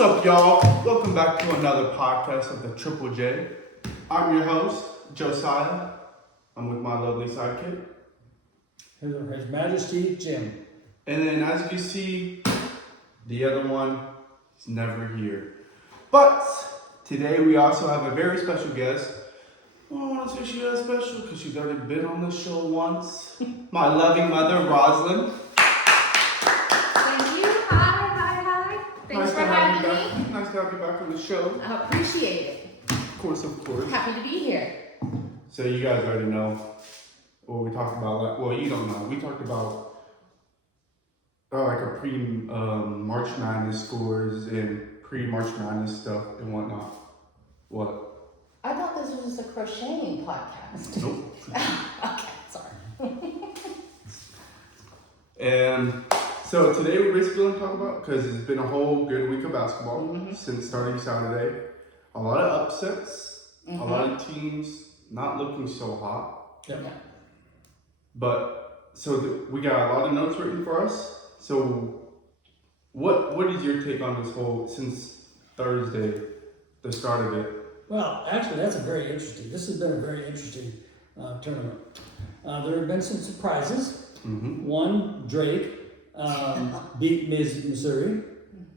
What's up, y'all? Welcome back to another podcast of the Triple J. I'm your host, Josiah. I'm with my lovely sidekick. His Majesty, Jim. And then, as you can see, the other one is never here. But today we also have a very special guest. I don't want to say she's special because she's already been on this show once. My loving mother, Rosalind. Thank you. Hi. Thanks for having me. Nice to have you back on the show. I appreciate it. Of course. Happy to be here. So you guys already know what we talked about. Well, you don't know. We talked about like a pre-March Madness scores and pre-March Madness stuff and whatnot. What? I thought this was a crocheting podcast. Nope. Okay, sorry. And so today we're basically going to talk about, because it's been a whole good week of basketball since starting Saturday. A lot of upsets, a lot of teams not looking so hot. Yep. But so we got a lot of notes written for us. So what is your take on this whole, since Thursday, the start of it? Well, actually, this has been a very interesting tournament. There have been some surprises. One, Drake beat Missouri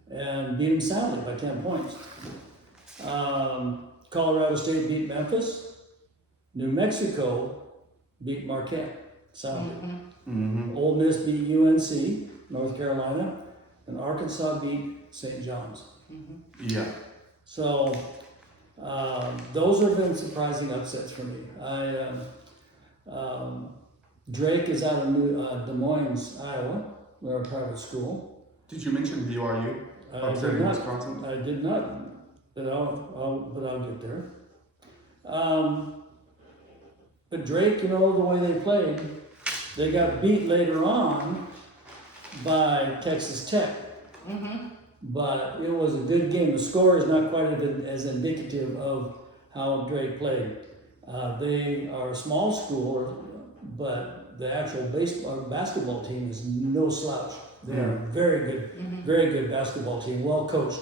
and beat him soundly by 10 points. Colorado State beat Memphis. New Mexico beat Marquette soundly. Ole Miss beat UNC, North Carolina, and Arkansas beat St. John's. Yeah. So those have been surprising upsets for me. Drake is out of Des Moines, Iowa. They're a private school. Did you mention BYU upsetting Wisconsin? I did not, but I'll get there. But Drake, the way they played, they got beat later on by Texas Tech. But it was a good game. The score is not quite as indicative of how Drake played. They are a small school, but the actual basketball team is no slouch. They are very good basketball team, well coached.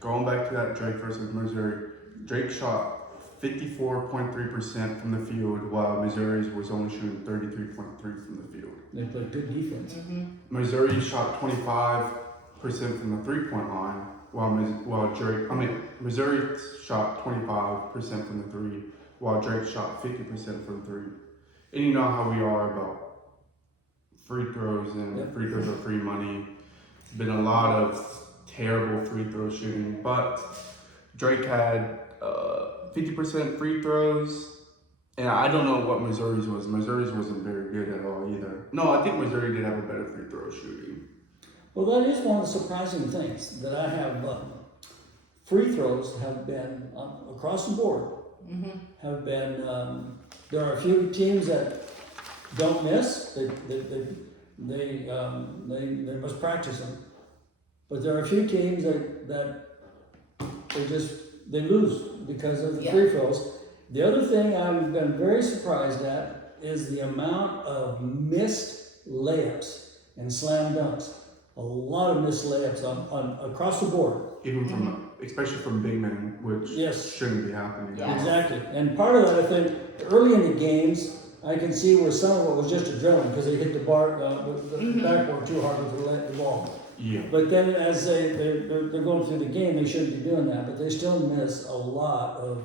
Going back to that Drake versus Missouri, Drake shot 54.3% from the field, while Missouri's was only shooting 33.3% from the field. They played good defense. Missouri shot 25% from the three-point line, while Missouri shot 25% from the three, while Drake shot 50% from three. And you know how we are about free throws, and free throws are free money. Been a lot of terrible free throw shooting, but Drake had 50% free throws, and I don't know what Missouri's was. Missouri's wasn't very good at all either. No, I think Missouri did have a better free throw shooting. Well, that is one of the surprising things that I have. Free throws have been across the board. Have been. There are a few teams that don't miss. They must practice them. But there are a few teams that they lose because of the free throws. The other thing I've been very surprised at is the amount of missed layups and slam dunks. A lot of missed layups on across the board. Even especially from big men, which shouldn't be happening. Yeah. Exactly. And part of that, I think, early in the games, I can see where some of it was just adrenaline because they hit the backboard too hard with the ball. Yeah. But then as they're going through the game, they shouldn't be doing that, but they still miss a lot of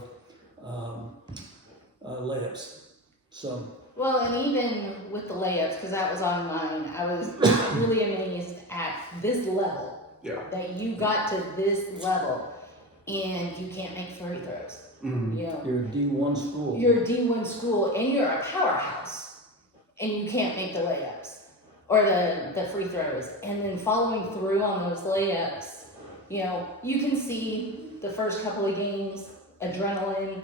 layups. So. Well, and even with the layups, because that was on mine, I was really amazed at this level. Yeah. That you got to this level and you can't make free throws. You're a D1 school. You're a D1 school and you're a powerhouse and you can't make the layups or the free throws. And then following through on those layups, you can see the first couple of games, adrenaline,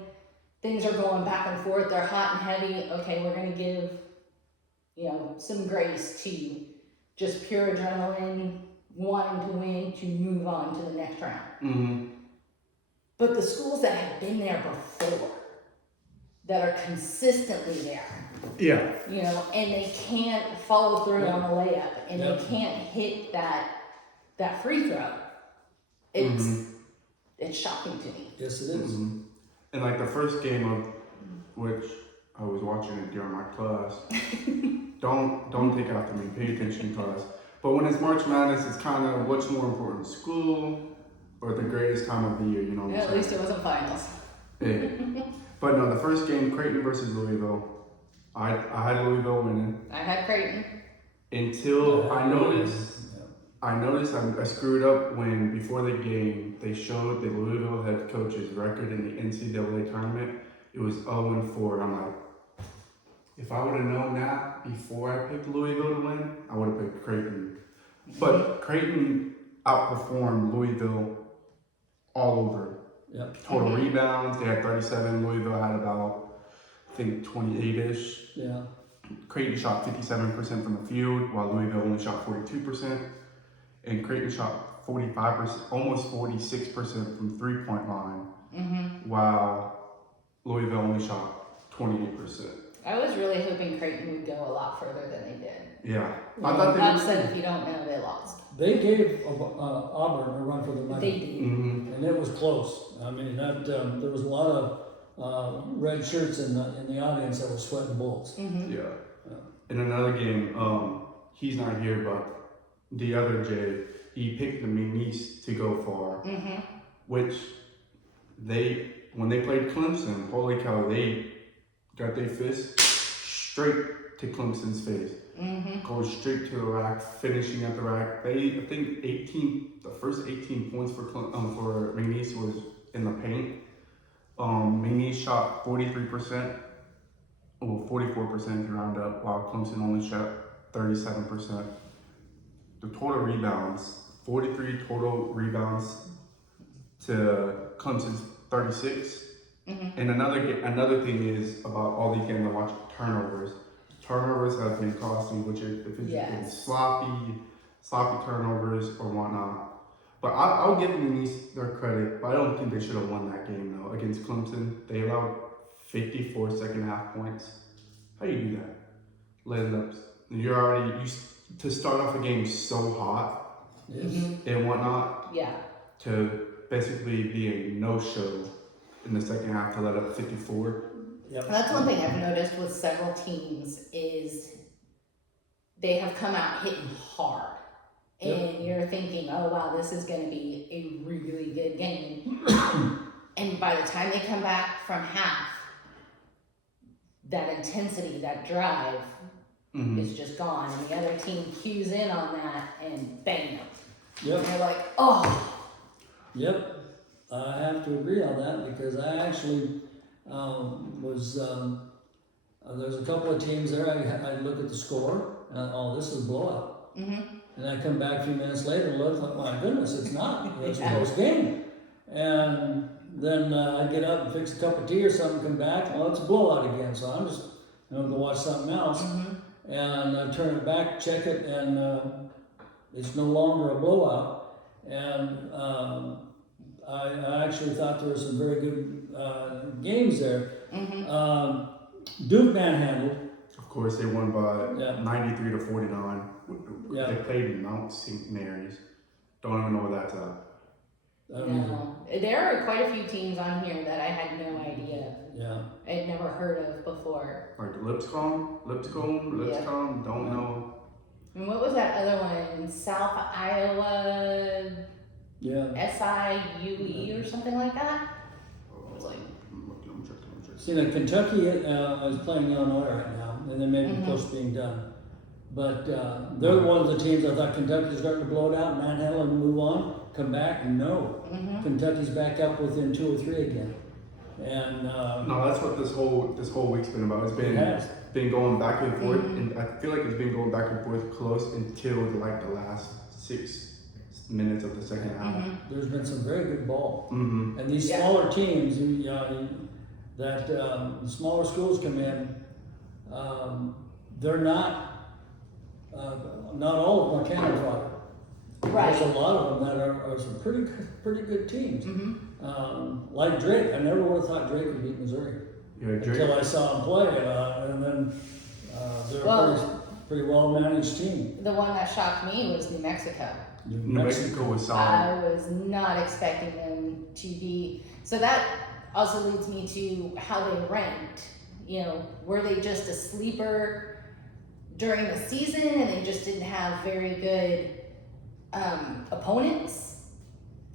things are going back and forth. They're hot and heavy. Okay, we're going to give, some grace to just pure adrenaline, wanting to win to move on to the next round. But the schools that have been there before, that are consistently there, and they can't follow through on the layup, and they can't hit that free throw, it's shocking to me. Yes, it is. And like the first game of which I was watching it during my class. don't take after me. Pay attention in class. But when it's March Madness, it's kind of what's more important, school or the greatest time of the year. You know what I'm saying? At least it wasn't finals. Yeah. But no, the first game, Creighton versus Louisville. I had Louisville winning I had Creighton. until I noticed I screwed up when before the game they showed the Louisville head coach's record in the NCAA tournament. It was 0-4. I'm like, if I would have known that before I picked Louisville to win, I would have picked Creighton. But Creighton outperformed Louisville all over. Yep. Total rebounds, they had 37. Louisville had about, I think, 28-ish. Yeah. Creighton shot 57% from the field, while Louisville only shot 42%. And Creighton shot 45%, almost 46% from three-point line, while Louisville only shot 28%. I was really hoping Creighton would go a lot further than they did. Yeah. I thought they Upset, if you don't know, they lost. They gave Auburn a run for their money. They did. And it was close. I mean, that there was a lot of red shirts in the audience that were sweating bullets. Yeah. In another game, he's not here, but the other Jay, he picked the McNeese to go far, which when they played Clemson, holy cow, they got their fist straight to Clemson's face. Goes straight to the rack, finishing at the rack. I think the first 18 points for McNeese was in the paint. McNeese shot 43%, well 44% if you round up, while Clemson only shot 37%. The total rebounds, 43 total rebounds to Clemson's 36. And another thing is about all these games I watch, turnovers. Turnovers have been costing, which if it's been sloppy turnovers or whatnot. But I'll give McNeese their credit, but I don't think they should have won that game though against Clemson. They allowed 54 second half points. How do you do that? Letting up, you're already to start off a game so hot and whatnot. Yeah. To basically be a no-show in the second half to let up 54. Yep. That's one thing I've noticed with several teams is they have come out hitting hard. And you're thinking, oh wow, this is going to be a really good game. And by the time they come back from half, that intensity, that drive is just gone. And the other team cues in on that and bang. Yep. And they're like, oh. Yep. I have to agree on that because I actually there's a couple of teams there. I look at the score. This is a blowout. And I come back a few minutes later and look, like, my goodness, it's not. It's a close game. And then I get up and fix a cup of tea or something, come back, well, it's a blowout again. So I'm just going to watch something else. And I turn it back, check it, and it's no longer a blowout. And I actually thought there were some very good games there. Duke manhandled. Of course, they won by 93 to 49. Yeah. They played in Mount St. Mary's. Don't even know where that's at. No. There are quite a few teams on here that I had no idea. Yeah. I'd never heard of before. Like Lipscomb, don't know. And what was that other one? South Iowa SIUE or something like that? I was like, I'm checking. See, like Kentucky is playing Illinois right now, and there may be push being done. But they're one of the teams I thought Kentucky's starting to blow it out, manhandle and move on, come back, and no. Kentucky's back up within 2 or 3 again. And no, that's what this whole week's been about. It's been going back and forth, and I feel like it's been going back and forth close until like the last 6 minutes of the second half. there's been some very good ball. And these smaller teams, that the smaller schools come in, they're not all of them are cannon fodder. right. There's a lot of them that are some pretty good teams. Like Drake, I never would have thought Drake would beat Missouri until I saw him play, and then they're a pretty well managed team. The one that shocked me was New Mexico. New Mexico was solid. I was not expecting them to be. So that also leads me to how they ranked. You know, were they just a sleeper during the season and they just didn't have very good opponents?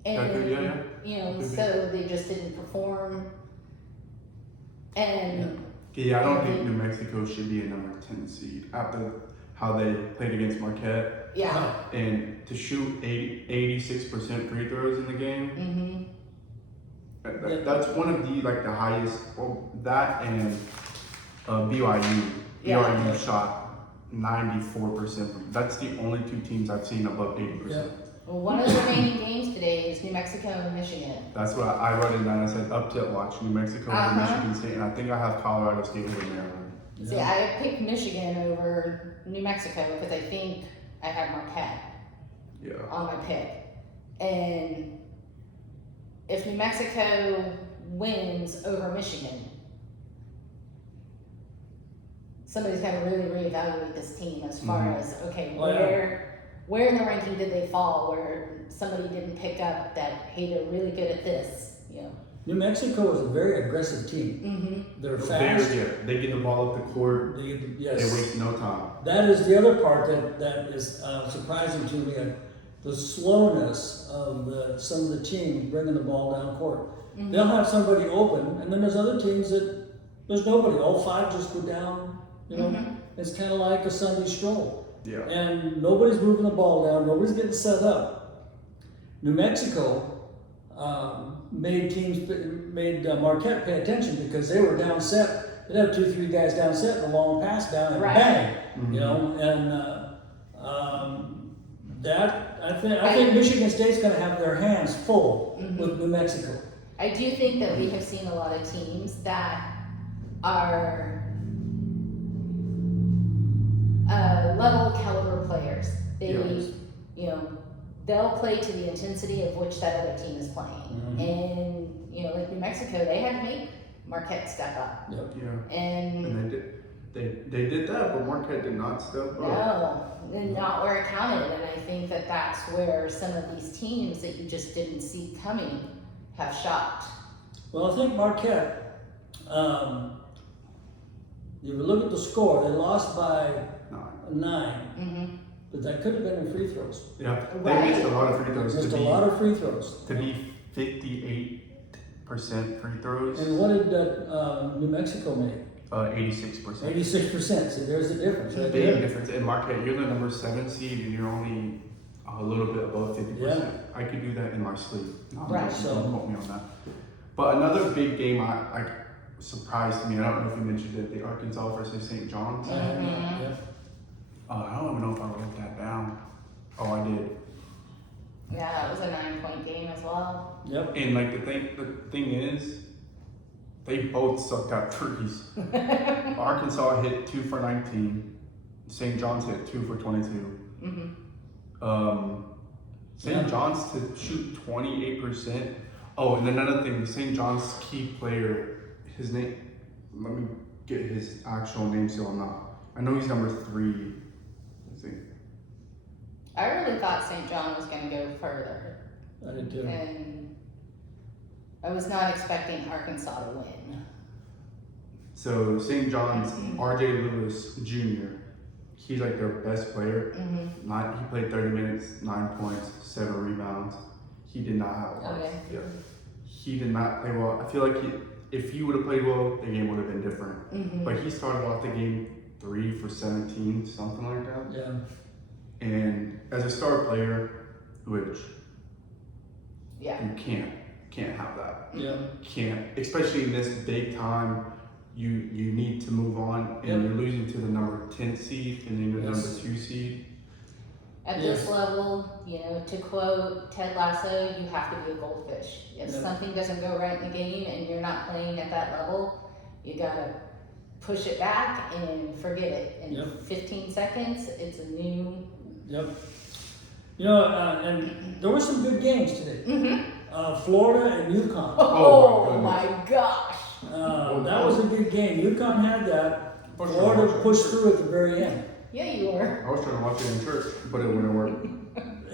And, Yeah. you know, Could be. so they just didn't perform. And Yeah, I don't think New Mexico should be a number 10 seed after how they played against Marquette. yeah. And to shoot 86% free throws in the game, Mm-hmm. that's one of the like the highest. Well, that and BYU. Yeah. BYU shot 94%. That's the only two teams I've seen above 80%. Well, one of the remaining games today is New Mexico and Michigan. That's what I wrote it down. I said upset watch New Mexico over Uh-huh. Michigan State, and I think I have Colorado State over Maryland. See, I picked Michigan over New Mexico because I think I had Marquette Yeah. on my pick. And if New Mexico wins over Michigan, somebody's got to really reevaluate this team as far Mhm. as, okay, Oh, yeah. where in the ranking did they fall where somebody didn't pick up that, hey, they're really good at this, you know? New Mexico is a very aggressive team. Mm-hmm. They're fast. They get the ball up the court. They, They yes. waste no time. That is the other part that is surprising to me. The slowness of some of the teams bringing the ball down court. Mm-hmm. They'll have somebody open, and then there's other teams that there's nobody. All five just go down. You know, Mhm. it's kind of like a Sunday stroll, Yeah. and nobody's moving the ball down. Nobody's getting set up. New Mexico made Marquette pay attention because they were down set. They'd have 2-3 guys down set, and a long pass down, and Right. bang. Mhm. You know, and that I think Michigan State's going to have their hands full Mhm. with New Mexico. I do think that we have seen a lot of teams that are level caliber players. They, Yes. you know, they'll play to the intensity of which that other team is playing. Mhm. And, you know, like New Mexico, they had to make Marquette step up. Yeah. And And they did that, but Marquette did not step up. no, and not where it counted. And I think that that's where some of these teams that you just didn't see coming have shocked. Well, I think Marquette. You look at the score; they lost by No. 9, Mm-hmm. but that could have been in free throws. Yeah. They Right. missed a lot of free throws. Just to a be, lot of free throws. to be 58% free throws. And what did New Mexico make? 86%. 86%. See, there's the difference. Right Big there. difference. In Marquette, you're the number 7 seed and you're only a little bit above 50%. Yeah. I could do that in my sleep. No, Right. Don't quote me on that. But another big game I surprised me. I don't know if you mentioned it. The Arkansas versus St. John's. Mhm. Yeah. I don't even know if I wrote that down. Oh, I did. Yeah, that was a 9-point game as well. Yep. And like the thing is, they both sucked at threes. Arkansas hit 2 for 19. St. John's hit 2 for 22. Mm-hmm. St. Yeah. John's to shoot 28%. Oh, and then another thing, St. John's key player, his name, let me get his actual name so I'm not. I know he's number 3. Let's see. I really thought St. John was going to go further, I did too. and I was not expecting Arkansas to win. So St. John's, RJ Lewis Jr., he's like their best player. Mm-hmm. He played 30 minutes, 9 points, 7 rebounds. He did not have Okay. Yeah. He did not play well. I feel like if he would have played well, the game would have been different. Mm-hmm. But he started off the game 3 for 17, something like that. Yeah. And as a star player, which Yeah. you can't have that. Yeah. Can't, especially in this big time. You need to move on, and Yep. you're losing to the number 10 seed and then the Yes. number 2 seed. At Yes. this level, you know, to quote Ted Lasso, you have to be a goldfish. If Yep. something doesn't go right in the game and you're not playing at that level, you gotta push it back and forget it. In Yep. 15 seconds, it's a new. Yep. You know, and there were some good games today. Mm-hmm. Florida and UConn. Oh, my my gosh! That was a good game. UConn had that. I was trying to Florida watch it. pushed through at the very end. Yeah, you were. I was trying to watch it in church, but it wouldn't work.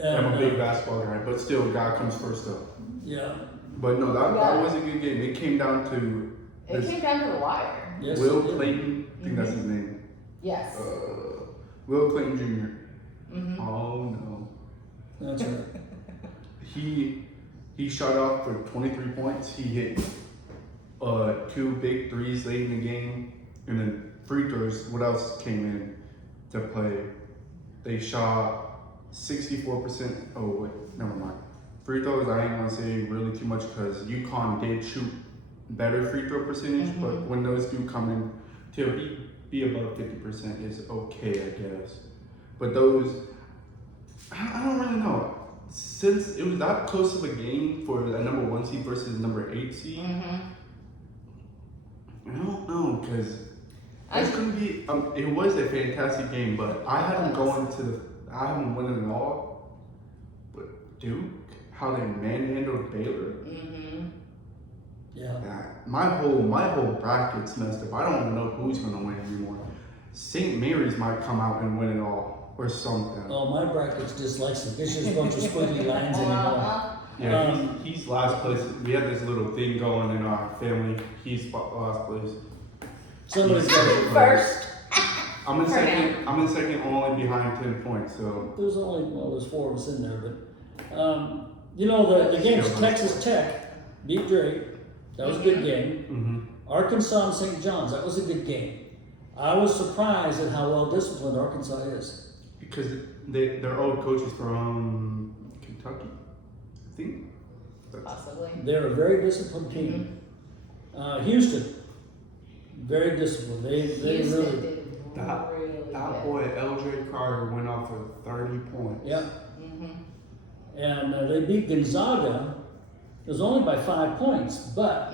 I'm a And, big basketball guy, but still, God comes first though. Yeah, But no, that Yeah. was a good game. It came down to It this came down to the wire. yes. Will it did. Clayton. I think that's his name. Yes. Will Clayton Jr. Mm-hmm. Oh no. That's right. He shot out for 23 points. He hit 2 big threes late in the game, and then free throws. What else came in to play? They shot 64%. Oh wait, never mind. Free throws, I ain't gonna say really too much because UConn did shoot better free throw percentage, but when those do come in to be above 50% is okay, I guess. But those, I don't really know. Since it was that close of a game for a number 1 seed versus number 8 seed, I don't know because it's gonna be. It was a fantastic game, but I had them going to the. I had them winning it all. But Duke, how they manhandled Baylor. Yeah. My whole bracket's messed up. I don't even know who's gonna win anymore. St. Mary's might come out and win it all or something. Oh, my bracket's dyslexic. It's just a bunch of squiggly lines anymore. Yeah, he's last place. We had this little thing going in our family. He's last place. Somebody's I'm got in it. first. I'm in For second. I'm in second, only behind 10 points. So There's only, well, there's 4 of us in there, but, you know, the games, Texas Tech beat Drake. That was a good game. Arkansas and St. John's, that was a good game. I was surprised at how well disciplined Arkansas is. because they're old coaches from Kentucky, I think. Possibly. They're a very disciplined team. Houston, very disciplined. They Houston really, did That really good. boy LJ Carter went off for 30 points. yeah. And they beat Gonzaga. It was only by 5 points, but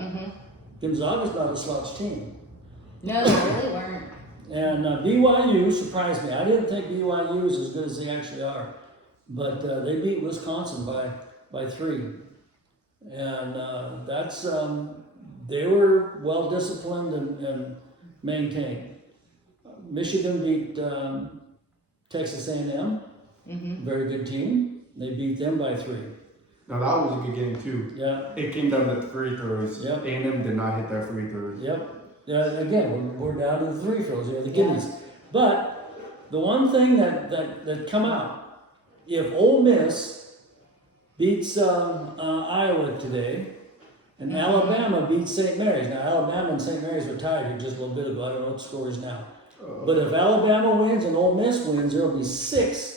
Gonzaga's not a slouch team. No, they really weren't. And BYU surprised me. I didn't think BYU was as good as they actually are, but they beat Wisconsin by 3, and that's they were well disciplined and maintained. Michigan beat Texas A&M, very good team. They beat them by 3. Now that was a good game too. Yeah. It came down to free throws. Yep. A&M did not hit their free throws. Yep. Yeah, again, we're down to the 3 throws, the Yeah. gimmies. But the one thing that come out, if Ole Miss beats Iowa today, and Alabama beats St. Mary's. Now Alabama and St. Mary's were tied here just a little bit ago. I don't know what the score is now. But if Alabama wins and Ole Miss wins, there will be 6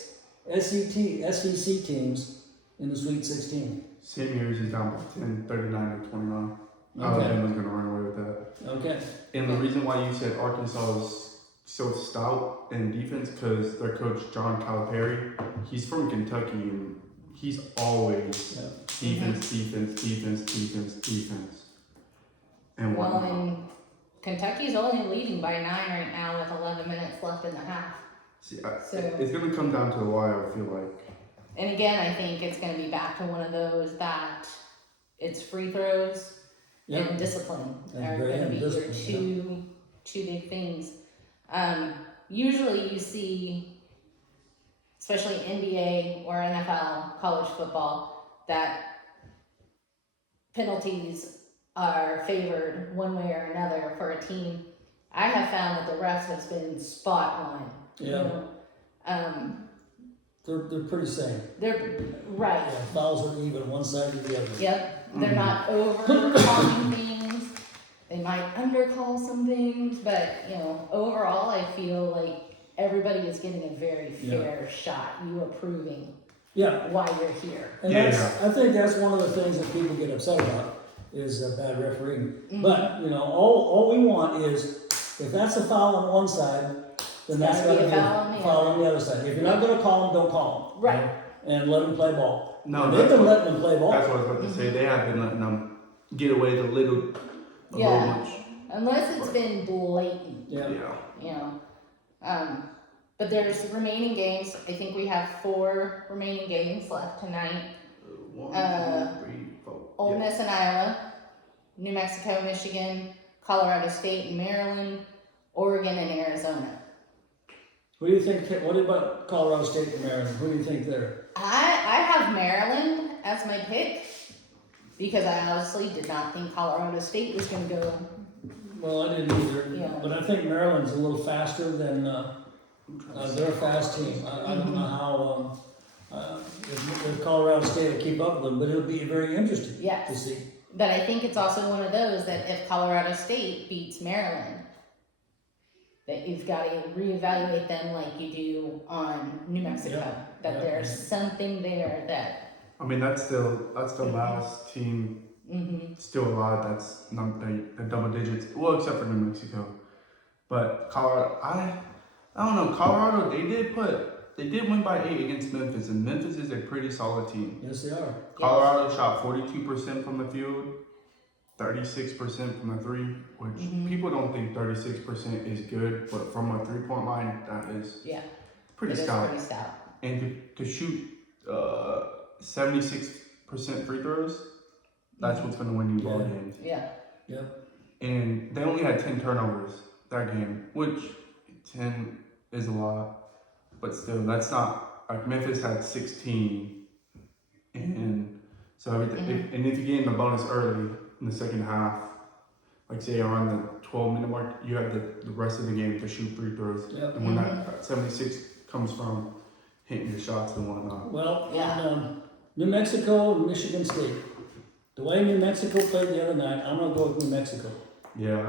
SEC teams in the Sweet 16. St. Mary's is down by 10, 39 to 29. Okay. Alabama's going to run away with that. Okay. And the reason why you said Arkansas is so stout in defense, because their coach, John Calipari, he's from Kentucky, and he's always defense, defense. And Well, whatnot. and Kentucky's only leading by 9 right now with 11 minutes left in the half. See, So- it's going to come down to the wire, I feel like. And again, I think it's going to be back to one of those that it's free throws and discipline And are very going to be your discipline, two big things. Usually you see, especially NBA or NFL, college football, that penalties are favored one way or another for a team. I have found that the refs has been spot on. Yeah. They're pretty same. They're right. Yeah, fouls are even one side or the other. Yep. They're not over calling things. They might undercall some things, but overall, I feel like everybody is getting a very fair shot. You approving Yeah. why you're here. And Yeah, I think that's one of the things that people get upset about is bad refereeing. But all we want is if that's a foul on one side, then that's gotta got to be be a foul on a the foul other. on the other side. If you're not going to call them, don't call them. Right. And let them play ball. No, And they've that's been what- letting them play ball. That's what I was about to say. They have been letting them get away with a little Yeah. much. Unless it's been blatant, Yeah. But there's remaining games. I think we have 4 remaining games left tonight. 1, 2, 3, 4. Ole Yeah. Miss and Iowa, New Mexico, Michigan, Colorado State and Maryland, Oregon and Arizona. What do you think? What about Colorado State and Maryland? Who do you think there? I I have Maryland as my pick because I honestly did not think Colorado State was going to go. Well, I didn't either, Yeah. but I think Maryland's a little faster than, they're a fast team. I don't know how, if Colorado State will keep up with them, but it'll be very interesting to Yes. see. But I think it's also one of those that if Colorado State beats Maryland, that you've got to reevaluate them like you do on New Mexico. Yeah. That Yeah. there's something there that. I mean, that's the last team Mm-hmm. still alive that's not the double digits. Well, except for New Mexico. But Colorado, I don't know. Colorado, they did win by 8 against Memphis, and Memphis is a pretty solid team. Yes, they are. Colorado shot 42% from the field, 36% from the three, which people don't think 36% is good, but from a 3-point line, that is Yeah. pretty It is stout. pretty stout. And to shoot 76% free throws, that's what's going to win you ball Yeah. games. Yeah. And they only had 10 turnovers that game, which 10 is a lot, but still, that's not like Memphis had 16, and so everything. And if you get in the bonus early in the second half, like say around the 12-minute mark, you have the rest of the game to shoot free throws, Yep. and when that 76 comes from hitting your shots and whatnot. Well, Yeah. New Mexico and Michigan State. The way New Mexico played the other night, I'm gonna go with New Mexico. Yeah,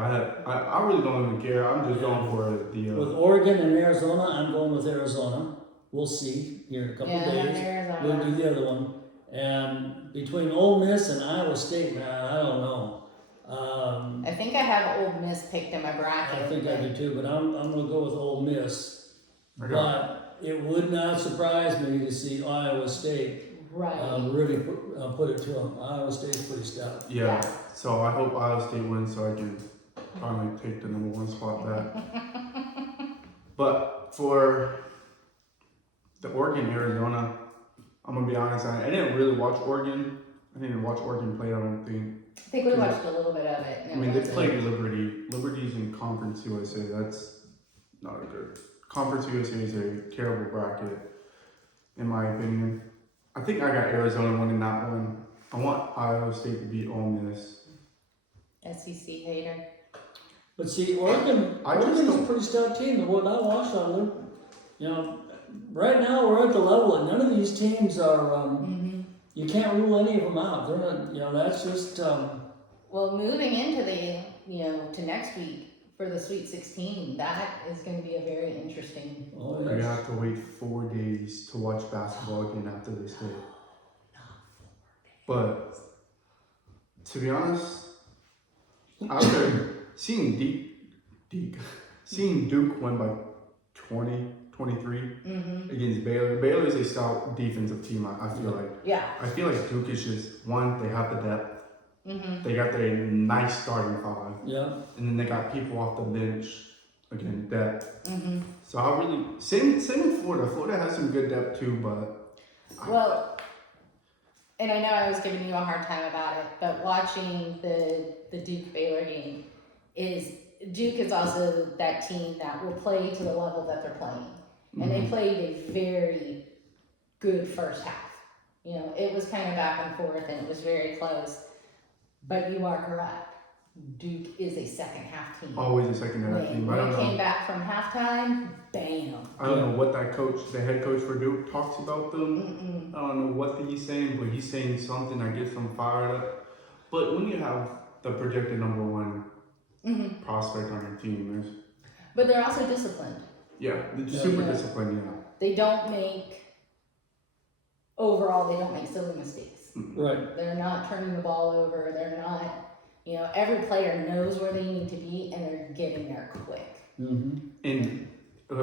I really don't even care. I'm just going for the. With Oregon and Arizona, I'm going with Arizona. We'll see here in a couple of days. Arizona. We'll do the other one. And between Ole Miss and Iowa State, man, I don't know. I think I have Old Miss picked in my bracket. I think I do too, but I'm gonna go with Ole Miss. Okay. But it would not surprise me to see Iowa State Right. really put it to them. Iowa State's pretty stout. Yeah, so I hope Iowa State wins so I can finally take the #1 spot back. But for the Oregon Arizona, I'm gonna be honest, I didn't really watch Oregon. I didn't watch Oregon play, I don't think. I think we watched a little bit of it. And I mean, it they wasn't- played Liberty. Liberty's in Conference USA. That's not a good. Conference USA is a terrible bracket, in my opinion. I think I got Arizona winning that one. I want Iowa State to beat Ole Miss. SEC hater. But see, Oregon I just is a don't- pretty stout team. The one I watched on them, right now we're at the level that none of these teams are. You can't rule any of them out. They're not. That's just. Well, moving into the, to next week for the Sweet 16, that is going to be a very interesting. Oh, I yes. have to wait 4 days to watch basketball again after this day. But to be honest, after seeing Duke win by 23 against Baylor. Baylor is a stout defensive team. I feel like. Yeah. I feel like Duke is just one. They have the depth. Mm-hmm. They got their nice starting five, Yeah. and then they got people off the bench. Again, depth. Mm-hmm. So I really same with Florida. Florida has some good depth too, but Well, and I know I was giving you a hard time about it, but watching the Duke Baylor game is Duke is also that team that will play to the level that they're playing. And they played a very good first half. It was kind of back and forth and it was very close. But you are correct. Duke is a second half team. always a second half When team. I don't they came know. back from halftime, bam. I don't know what that coach, the head coach for Duke, talks about them. Mm-mm. I don't know what he's saying, but he's saying something that gets them fired up. But when you have the projected #1 Mm-hmm. prospect on your team, there's But they're also disciplined. they're Yeah. super Yeah. disciplined. Yeah. They don't make silly mistakes. Right. They're not turning the ball over. They're not, every player knows where they need to be and they're getting there quick. Mm-hmm. And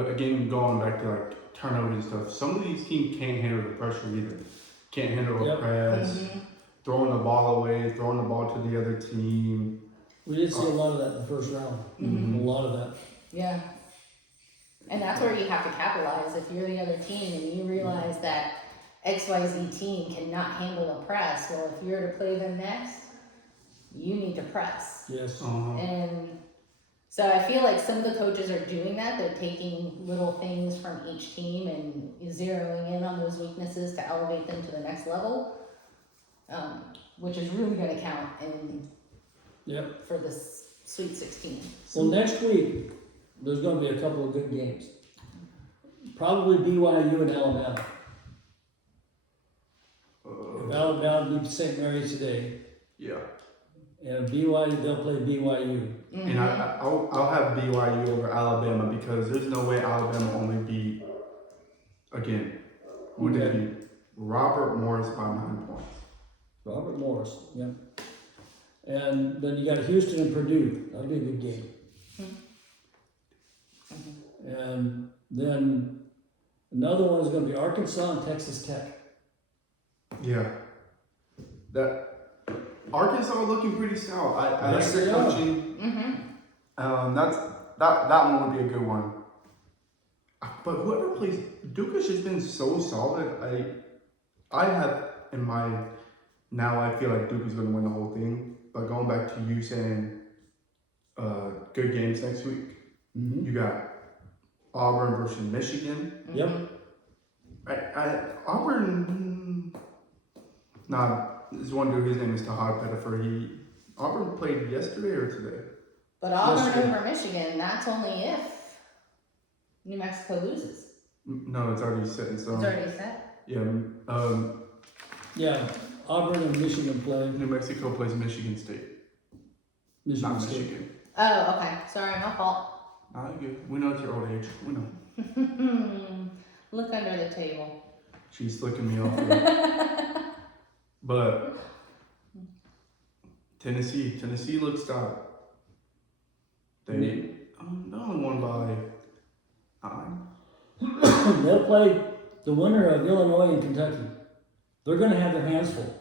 again, going back to like turnovers and stuff, some of these teams can't handle the pressure either. Can't handle a Yep. press, Mm-hmm. throwing the ball away, throwing the ball to the other team. We did see a lot of that in the first round. Mhm. A lot of that. Yeah. And that's where you have to capitalize if you're the other team and you realize that XYZ team cannot handle a press. Well, if you're to play them next, you need to press. Yes. Uh-huh. And So I feel like some of the coaches are doing that. They're taking little things from each team and zeroing in on those weaknesses to elevate them to the next level, which is really going to count for this Sweet 16. Well, next week, there's gonna be a couple of good games. Probably BYU and Alabama. If Alabama beats St. Mary's today, Yeah. and BYU, they'll play BYU. And I'll have BYU over Alabama because there's no way Alabama only beat, again, who did Okay. he beat? Robert Morris by 9 points. Robert Morris, yeah. And then you got Houston and Purdue. That'll be a good game. And then another one is going to be Arkansas and Texas Tech. Yeah. That Arkansas looking pretty stout. I like Yes, their they are. coaching. That one would be a good one. But whoever plays Dukas has been so solid. I have in my now I feel like Duke is gonna win the whole thing. But going back to you saying good games next week, you got Auburn versus Michigan. Yep. Auburn. This one dude, his name is Tahad Pettifer. Auburn played yesterday or today? But Auburn Yesterday. over Michigan, that's only if New Mexico loses. No, it's already set in It's stone. already set. Yeah. Yeah, Auburn and Michigan play. New Mexico plays Michigan State. Michigan Not State. Michigan. Oh, okay. Sorry, my fault. Nah, you good. We know it's your old age. We know. Look under the table. She's flicking me off. Here. But Tennessee looks stout. They only won by 9. They'll play the winner of Illinois and Kentucky. They're going to have their hands full.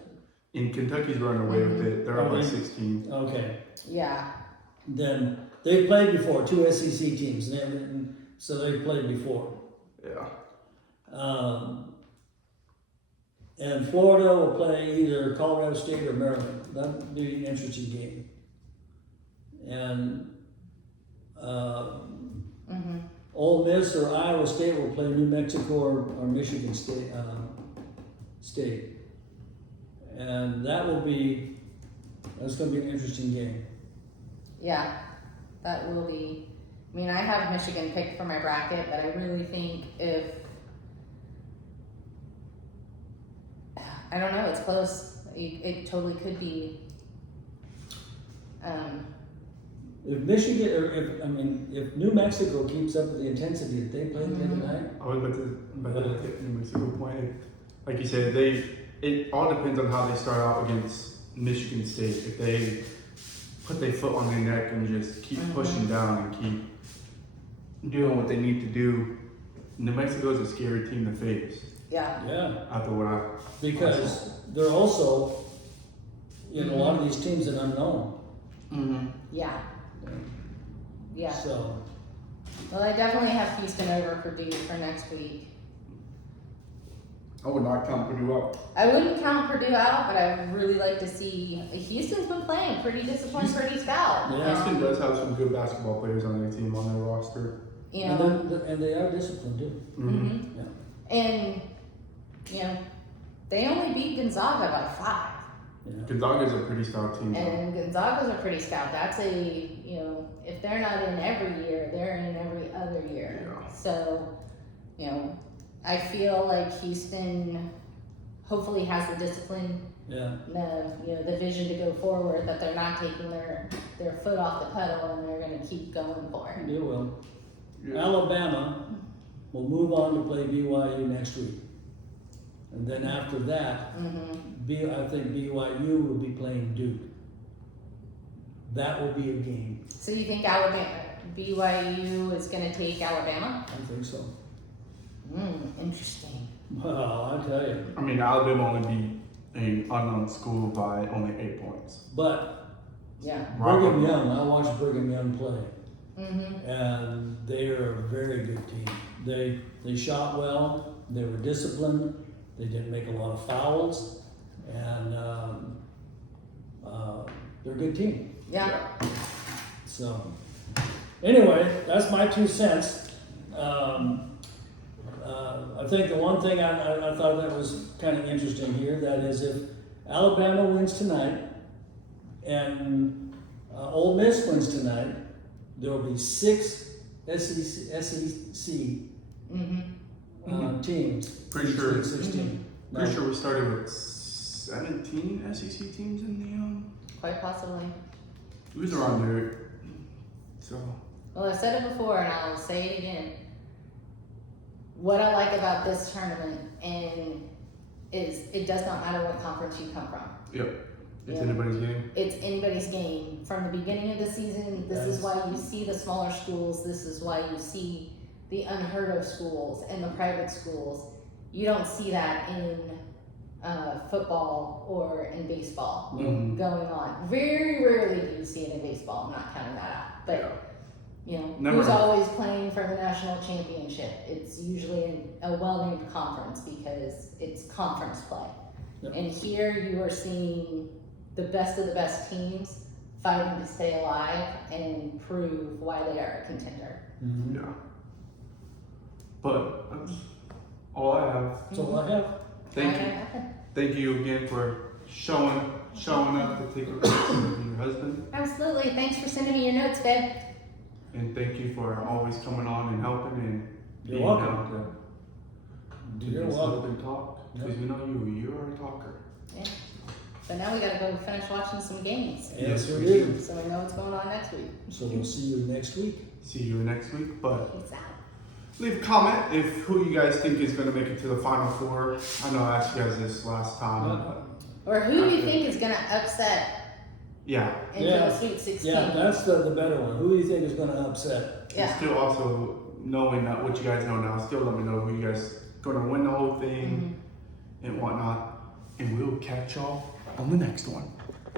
And Kentucky's running away with it. They're up by 16. Okay. Yeah. Then they played before, 2 SEC teams, so they played before. Yeah. And Florida will play either Colorado State or Maryland. That'll be an interesting game. And Ole Miss or Iowa State will play New Mexico or Michigan State. And that's going to be an interesting game. Yeah. That will be. I mean, I have Michigan picked for my bracket, but I really think I don't know, it's close. It totally could be. If Michigan, if New Mexico keeps up with the intensity that they played the other night, I was about to hit New Mexico point. Like you said, it all depends on how they start out against Michigan State. If they put their foot on their neck and just keep pushing down and keep doing what they need to do, New Mexico is a scary team to face. Yeah. After what I because they're also, a lot of these teams are unknown. Yeah. Yeah. So, Well, I definitely have Houston over Purdue for next week. I would not count Purdue out. I wouldn't count Purdue out, but I would really like to see. Houston's been playing pretty disciplined, pretty stout. Yeah. Houston does have some good basketball players on their team, on their roster. You know, and they are disciplined too. Yeah. and they only beat Gonzaga by 5. Yeah. Gonzaga's a pretty stout team. And Gonzaga's a pretty stout. That's if they're not in every year, they're in every other year. Yeah. So, I feel like Houston hopefully has the discipline, Yeah. the vision to go forward, that they're not taking their foot off the pedal and they're going to keep going for it. They will. Yeah. Alabama will move on to play BYU next week. And then after that, I think BYU will be playing Duke. That will be a game. So you think BYU is going to take Alabama? I think so. Interesting. Well, I tell you. I mean, Alabama only beat an unknown school by only 8 points. But Yeah. Brigham Young, I watched Brigham Young play. Mm-hmm. And they are a very good team. They shot well, they were disciplined, they didn't make a lot of fouls, and they're a good team. Yeah. So Anyway, that's my 2 cents. I think the one thing I thought that was kind of interesting here, that is if Alabama wins tonight and Ole Miss wins tonight, there will be 6 SEC teams. Pretty in sure- 2016. Pretty sure we started with 17 SEC teams in the Quite possibly. it was around there. So Well, I've said it before and I'll say it again. What I like about this tournament is it does not matter what conference you come from. yep, it's Yeah. anybody's game. It's anybody's game. From the beginning of the season, this is why you see the smaller schools, this is why you see the unheard of schools and the private schools. You don't see that in football or in baseball Mhm. going on. Very rarely do you see it in baseball. I'm not counting that out. But you know, Never. who's always playing for the national championship? It's usually a well-named conference because it's conference play. Yep. And here you are seeing the best of the best teams fighting to stay alive and prove why they are a contender. Mhm. Yeah. But that's all I have. That's all I have. Thank you again for showing up to take a picture with your husband, Absolutely. Thanks for sending me your notes, babe. and thank you for always coming on and helping and You're being welcome. down to do You're this welcome. little bit talk because we know you are a talker. So now we gotta go finish watching some games. Yes, Yes, we we do. So we know what's going on next week. So we'll see you next week. See you next week, but Peace out. leave a comment if who you guys think is going to make it to the Final Four. I know I asked you guys this last time. Or who do you think is gonna upset Yeah, into Yeah. the Sweet 16? Yeah, that's the better one. Who do you think is going to upset? and Yeah. still also knowing that what you guys know now, still let me know who you guys going to win the whole thing and whatnot. And we'll catch y'all on the next one.